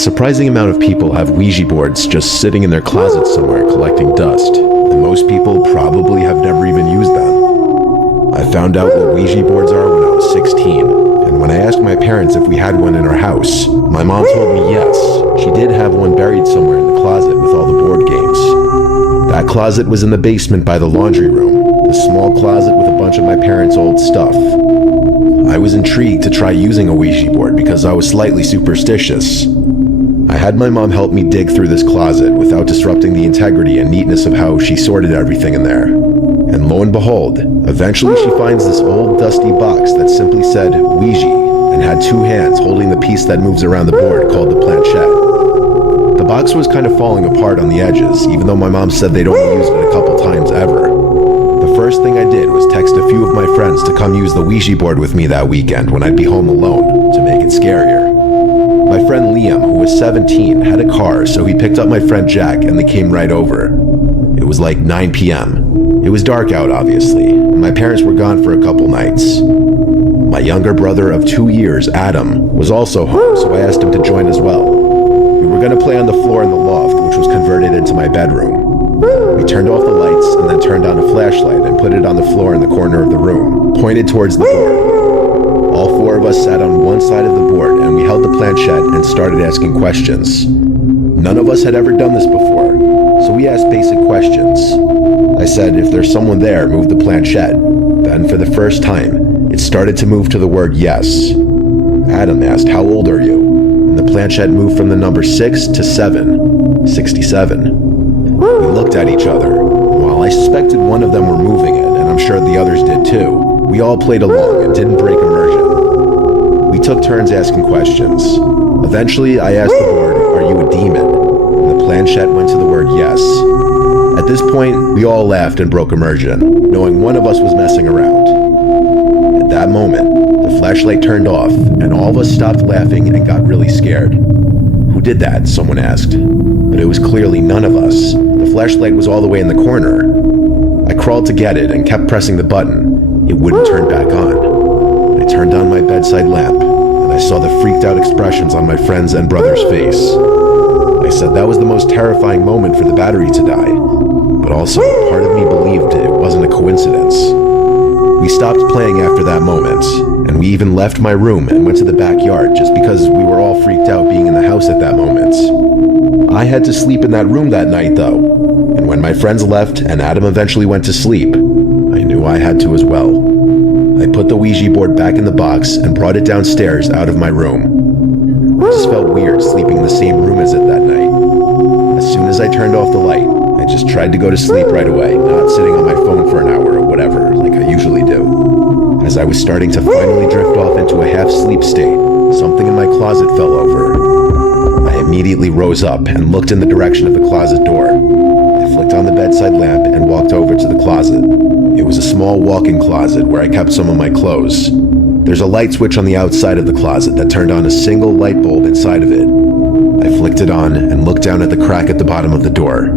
surprising amount of people have Ouija boards just sitting in their closets somewhere collecting dust, and most people probably have never even used them. I found out what Ouija boards are when I was 16, and when I asked my parents if we had one in our house, my mom told me yes, she did have one buried somewhere in the closet with all the board games. That closet was in the basement by the laundry room, the small closet with a bunch of my parents' old stuff. I was intrigued to try using a Ouija board because I was slightly superstitious. I had my mom help me dig through this closet without disrupting the integrity and neatness of how she sorted everything in there. And lo and behold, eventually she finds this old dusty box that simply said Ouija and had two hands holding the piece that moves around the board called the planchette. The box was kind of falling apart on the edges, even though my mom said they'd only used it a couple times ever. The first thing I did was text a few of my friends to come use the Ouija board with me that weekend when I'd be home alone, to make it scarier. My friend Liam, who was 17, had a car, so he picked up my friend Jack and they came right over. It was like 9 p.m. It was dark out, obviously, and my parents were gone for a couple nights. My younger brother of 2 years, Adam, was also home, so I asked him to join as well. We were going to play on the floor in the loft, which was converted into my bedroom. We turned off the lights and then turned on a flashlight and put it on the floor in the corner of the room, pointed towards the board. All four of us sat on one side of the board and we held the planchette and started asking questions. None of us had ever done this before, so we asked basic questions. I said, if there's someone there, move the planchette. Then for the first time, it started to move to the word yes. Adam asked, how old are you? And the planchette moved from the number 6 to 7, 67. We looked at each other. While I suspected one of them were moving it, and I'm sure the others did too, we all played along and didn't break immersion. We took turns asking questions. Eventually, I asked the board, are you a demon? And the planchette went to the word yes. At this point, we all laughed and broke immersion, knowing one of us was messing around. At that moment, the flashlight turned off, and all of us stopped laughing and got really scared. Who did that? Someone asked. But it was clearly none of us. The flashlight was all the way in the corner. I crawled to get it and kept pressing the button. It wouldn't turn back on. I turned on my bedside lamp, and I saw the freaked out expressions on my friend's and brother's face. I said that was the most terrifying moment for the battery to die, but also part of me believed it wasn't a coincidence. We stopped playing after that moment, and we even left my room and went to the backyard just because we were all freaked out being in the house at that moment. I had to sleep in that room that night though, and when my friends left and Adam eventually went to sleep, I knew I had to as well. I put the Ouija board back in the box and brought it downstairs out of my room. I just felt weird sleeping in the same room as it that night. As soon as I turned off the light, I just tried to go to sleep right away, not sitting on my phone for an hour or whatever, like I usually do. As I was starting to finally drift off into a half-sleep state, something in my closet fell over. I immediately rose up and looked in the direction of the closet door. I flicked on the bedside lamp and walked over to the closet. It was a small walk-in closet where I kept some of my clothes. There's a light switch on the outside of the closet that turned on a single light bulb inside of it. I flicked it on and looked down at the crack at the bottom of the door.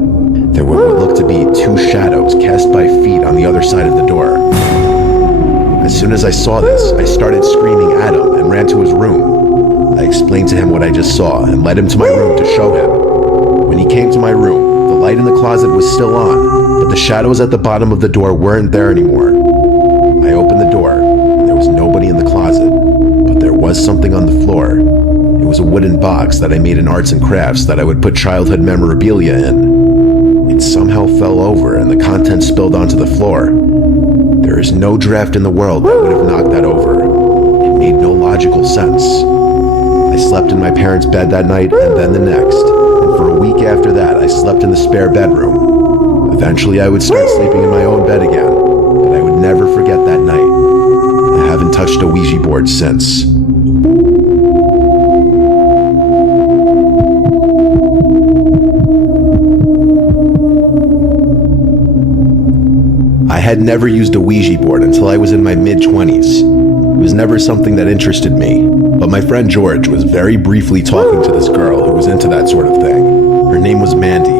There were what looked to be two shadows cast by feet on the other side of the door. As soon as I saw this, I started screaming at him and ran to his room. I explained to him what I just saw and led him to my room to show him. When he came to my room, the light in the closet was still on, but the shadows at the bottom of the door weren't there anymore. I opened the door, and there was nobody in the closet, but there was something on the floor. It was a wooden box that I made in arts and crafts that I would put childhood memorabilia in. It somehow fell over and the contents spilled onto the floor. There is no draft in the world that would have knocked that over. It made no logical sense. I slept in my parents' bed that night and then the next, and for a week after that I slept in the spare bedroom. Eventually I would start sleeping in my own bed again, but I would never forget that night. I haven't touched a Ouija board since. I had never used a Ouija board until I was in my mid-20s. It was never something that interested me, but my friend George was very briefly talking to this girl who was into that sort of thing. Her name was Mandy.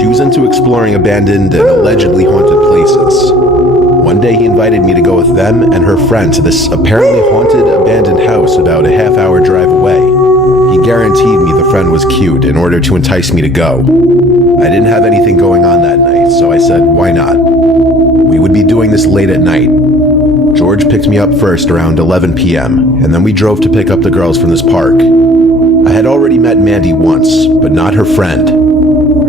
She was into exploring abandoned and allegedly haunted places. One day he invited me to go with them and her friend to this apparently haunted abandoned house about a half-hour drive away. He She guaranteed me the friend was cute in order to entice me to go. I didn't have anything going on that night, so I said, why not? We would be doing this late at night. George picked me up first around 11 p.m., and then we drove to pick up the girls from this park. I had already met Mandy once, but not her friend.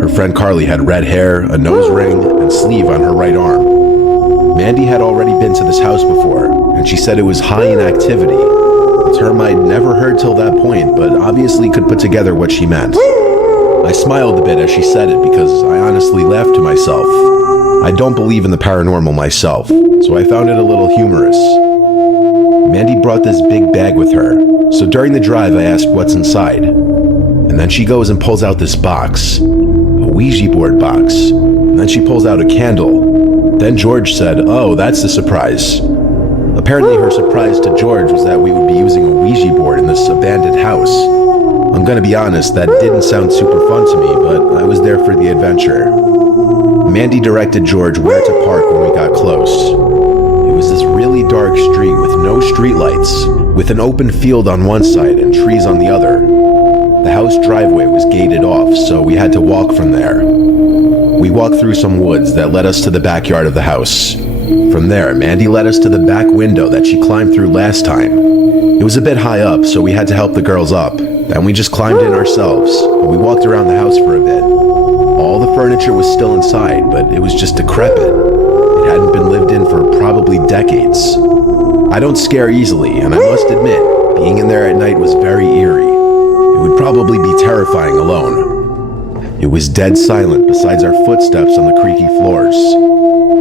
Her friend Carly had red hair, a nose ring, and sleeve on her right arm. Mandy had already been to this house before, and she said it was high in activity, a term I'd never heard till that point, but obviously could put together what she meant. I smiled a bit as she said it because I honestly laughed to myself. I don't believe in the paranormal myself, so I found it a little humorous. Mandy brought this big bag with her, so during the drive I asked what's inside. And then she goes and pulls out this box, a Ouija board box, and then she pulls out a candle. Then George said, oh, that's the surprise. Apparently her surprise to George was that we would be using a Ouija board in this abandoned house. I'm gonna be honest, that didn't sound super fun to me, but I was there for the adventure. Mandy directed George where to park when we got close. It was this really dark street with no streetlights, with an open field on one side and trees on the other. The house driveway was gated off, so we had to walk from there. We walked through some woods that led us to the backyard of the house. From there, Mandy led us to the back window that she climbed through last time. It was a bit high up, so we had to help the girls up. Then we just climbed in ourselves, and we walked around the house for a bit. All the furniture was still inside, but it was just decrepit. It hadn't been lived in for probably decades. I don't scare easily, and I must admit, being in there at night was very eerie. It would probably be terrifying alone. It was dead silent besides our footsteps on the creaky floors.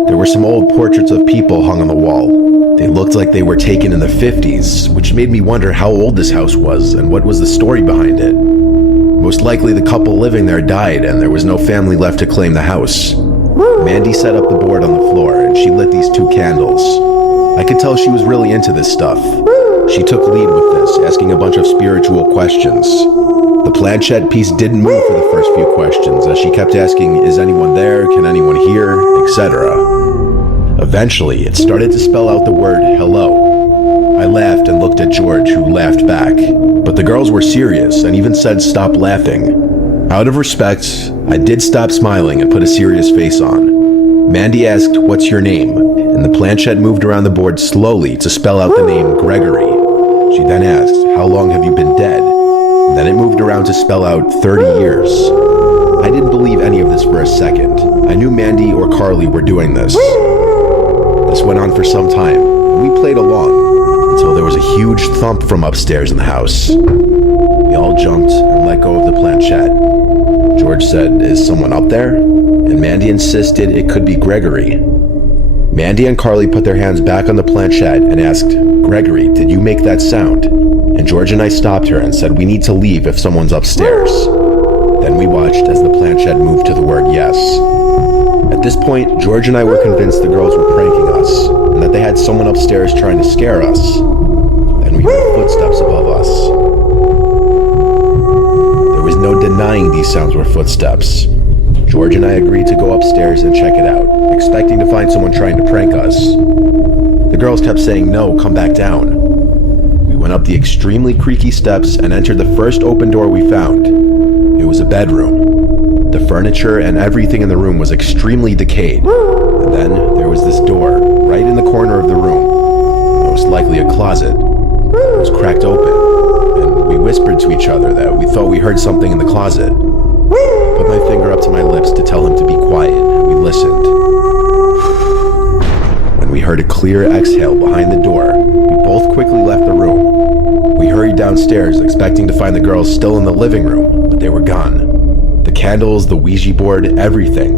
There were some old portraits of people hung on the wall. They looked like they were taken in the 50s, which made me wonder how old this house was and what was the story behind it. Most likely the couple living there died and there was no family left to claim the house. Mandy set up the board on the floor and she lit these 2 candles. I could tell she was really into this stuff. She took lead with this, asking a bunch of spiritual questions. The planchette piece didn't move for the first few questions as she kept asking, is anyone there, can anyone hear, etc. Eventually, it started to spell out the word hello. I laughed and looked at George, who laughed back. But the girls were serious and even said stop laughing. Out of respect, I did stop smiling and put a serious face on. Mandy asked, what's your name? And the planchette moved around the board slowly to spell out the name Gregory. She then asked, how long have you been dead? And then it moved around to spell out 30 years. I didn't believe any of this for a second. I knew Mandy or Carly were doing this. This went on for some time, and we played along until there was a huge thump from upstairs in the house. We all jumped and let go of the planchette. George said, is someone up there? And Mandy insisted it could be Gregory. Mandy and Carly put their hands back on the planchette and asked, Gregory, did you make that sound? And George and I stopped her and said we need to leave if someone's upstairs. Then we watched as the planchette moved to the word yes. At this point, George and I were convinced the girls were pranking us, and that they had someone upstairs trying to scare us. Then we heard footsteps above us. There was no denying these sounds were footsteps. George and I agreed to go upstairs and check it out, expecting to find someone trying to prank us. The girls kept saying, no, come back down. We went up the extremely creaky steps and entered the first open door we found. It was a bedroom. The furniture and everything in the room was extremely decayed. And then there was this door, right in the corner of the room. Most likely a closet. It was cracked open, and we whispered to each other that we thought we heard something in the closet. I put my finger up to my lips to tell him to be quiet, and we listened. When we heard a clear exhale behind the door, we both quickly left the room. We hurried downstairs, expecting to find the girls still in the living room, but they were gone. The candles, the Ouija board, everything.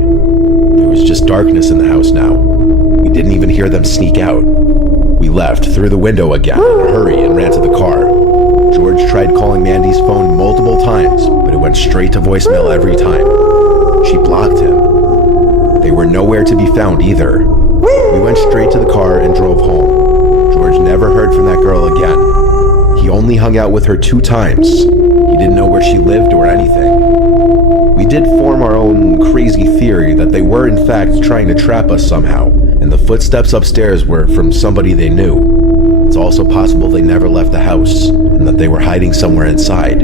There was just darkness in the house now. We didn't even hear them sneak out. We left through the window again in a hurry and ran to the car. George tried calling Mandy's phone multiple times, but it went straight to voicemail every time. She blocked him. They were nowhere to be found either. We went straight to the car and drove home. George never heard from that girl again. He only hung out with her 2 times. He didn't know where she lived or anything. We did form our own crazy theory that they were in fact trying to trap us somehow, and the footsteps upstairs were from somebody they knew. It's also possible they never left the house, and that they were hiding somewhere inside.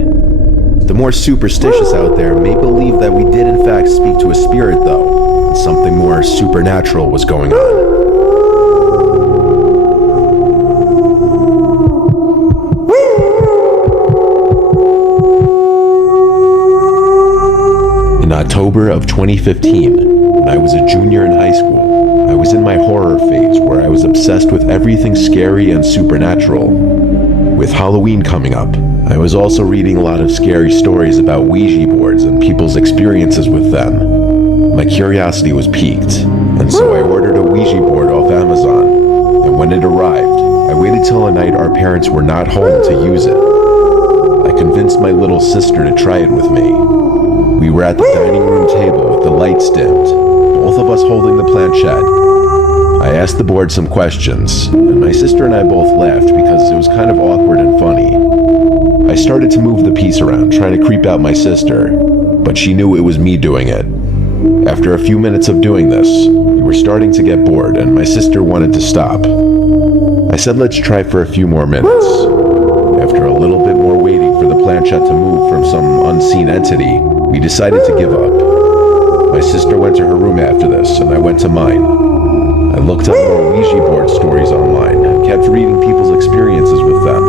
The more superstitious out there may believe that we did in fact speak to a spirit though, and something more supernatural was going on. In October of 2015, when I was a junior in high school, I was in my horror phase where I was obsessed with everything scary and supernatural. With Halloween coming up, I was also reading a lot of scary stories about Ouija boards and people's experiences with them. My curiosity was piqued, and so I ordered a Ouija board off Amazon. And when it arrived, I waited till a night our parents were not home to use it. I convinced my little sister to try it with me. We were at the dining room table with the lights dimmed, both of us holding the planchette. I asked the board some questions, and my sister and I both laughed because it was kind of awkward and funny. I started to move the piece around, trying to creep out my sister, but she knew it was me doing it. After a few minutes of doing this, we were starting to get bored, and my sister wanted to stop. I said let's try for a few more minutes. After a little bit more waiting for the planchette to move from some unseen entity, we decided to give up. My sister went to her room after this, and I went to mine. I looked up more Ouija board stories online and kept reading people's experiences with them,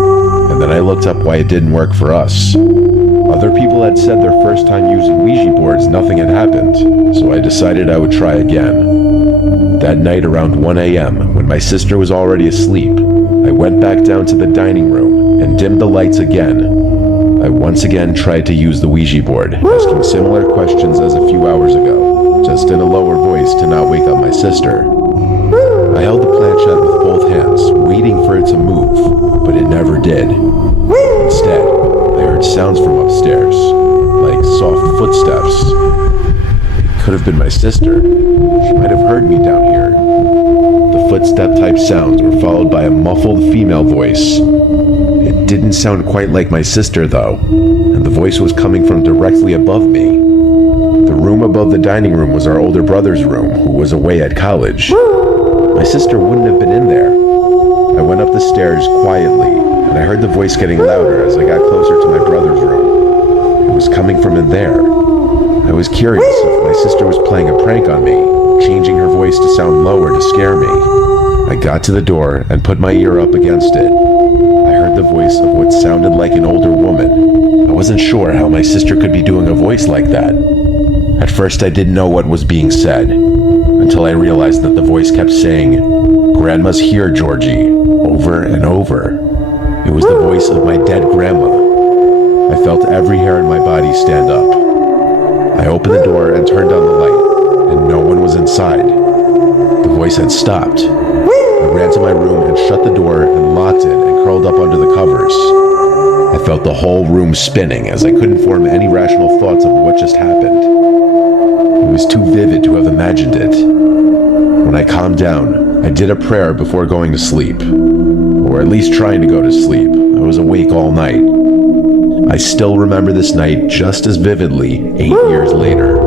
and then I looked up why it didn't work for us. Other people had said their first time using Ouija boards nothing had happened, so I decided I would try again. That night around 1 a.m., when my sister was already asleep, I went back down to the dining room and dimmed the lights again. I once again tried to use the Ouija board, asking similar questions as a few hours ago, just in a lower voice to not wake up my sister. I held the planchette with both hands, waiting for it to move, but it never did. Instead, I heard sounds from upstairs, like soft footsteps. It could have been my sister. She might have heard me down here. The footstep-type sounds were followed by a muffled female voice. It didn't sound quite like my sister, though, and the voice was coming from directly above me. The room above the dining room was our older brother's room, who was away at college. My sister wouldn't have been in there. I went up the stairs quietly, and I heard the voice getting louder as I got closer to my brother's room. It was coming from in there. I was curious if my sister was playing a prank on me, changing her voice to sound lower to scare me. I got to the door and put my ear up against it. I heard the voice of what sounded like an older woman. I wasn't sure how my sister could be doing a voice like that. At first I didn't know what was being said, until I realized that the voice kept saying, "Grandma's here, Georgie," over and over. It was the voice of my dead grandma. I felt every hair in my body stand up. I opened the door and turned on the light, and no one was inside. The voice had stopped. I ran to my room and shut the door and locked it and curled up under the covers. I felt the whole room spinning as I couldn't form any rational thoughts of what just happened. It was too vivid to have imagined it. When I calmed down, I did a prayer before going to sleep. Or at least trying to go to sleep. I was awake all night. I still remember this night just as vividly 8 years later.